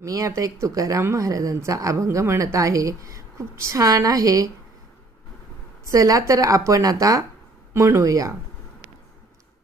मी आता एक तुकाराम महाराजांचा अभंग म्हणत आहे. खूप छान आहे. चला तर आपण आता म्हणूया.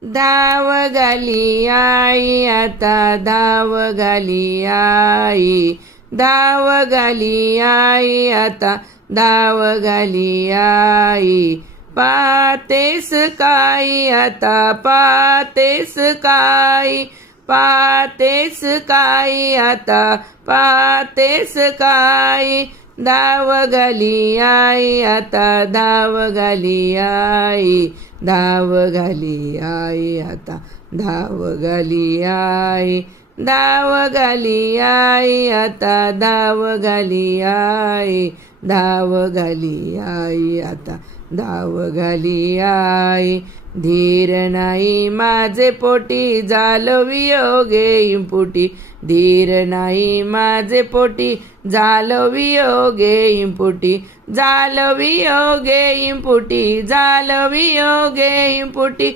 धाव घाली आई आता धाव घाली आई, धाव घाली आई आता धाव घाली आई. पातेस काय आता पातेस काय, पातेस काय आता पातेस काय. धाव घाली आई आता धाव घाली आई, धाव घाली आई आता धाव घाली आई. धाव घाली आई आता धाव घाली आई, धाव घाली आई आता धाव घाली आई. धीर नाही माझे पोटी झालो वियोगे पुटी, धीर नाही माझे पोटी झालो वियोगे पुटी, झालो वियोगे पुटी, झालो वियोगे पुटी,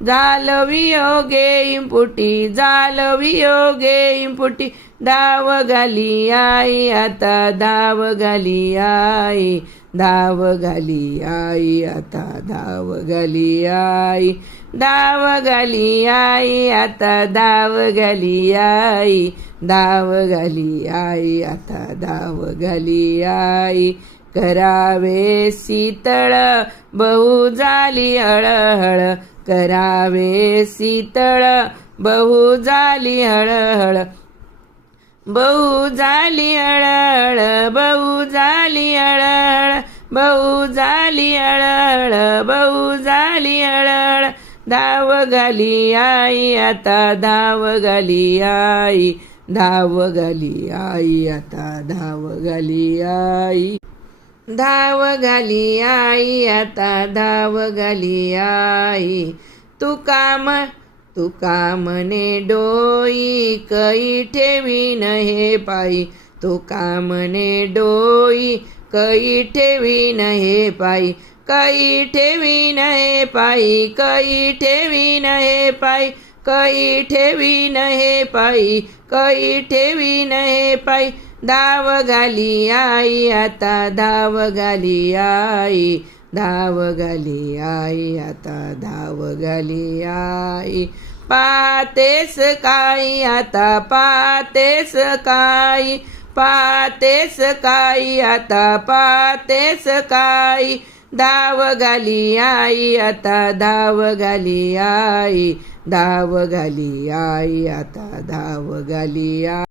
झालो वियोगे पुटी, झालो वियोगे पुटी. धाव घाली आई आता धाव घाली आई, धाव घाली आई आता धाव घाली आई. धाव घाली आई आता धाव घाली आई, धाव घाली आई आता धाव घाली आई. करावे शीतळ बहु झाली हळहळ, करावे शीतळ बहु झाली हळहळ, बहु झाली हळहळ, बहु झाली हळहळ, बहु झाली हळहळ, बहु झाली हळहळ. धाव घाली आई आता धाव घाली आई, धाव घाली आई आता धाव घाली आई. धाव घाली आई आता धाव घाली आई. तुका म्हणे डोई कै ठेवीन हे पायी, तुका म्हणे डोई कै ठेवीन हे पायी, कै ठेवीन हे पायी, कै ठेवीन हे पायी, कै ठेवीन हे पायी, कै ठेवीन हे पायी. धाव घाली आई आता धाव घाली आई, धाव घाली आई आता धाव घाली आई. पातेस काय आता पातेस काय, पातेस काय आता पातेस काय. धाव घाली आई आता धाव घाली आई, धाव घाली आई आता धाव घाली आई.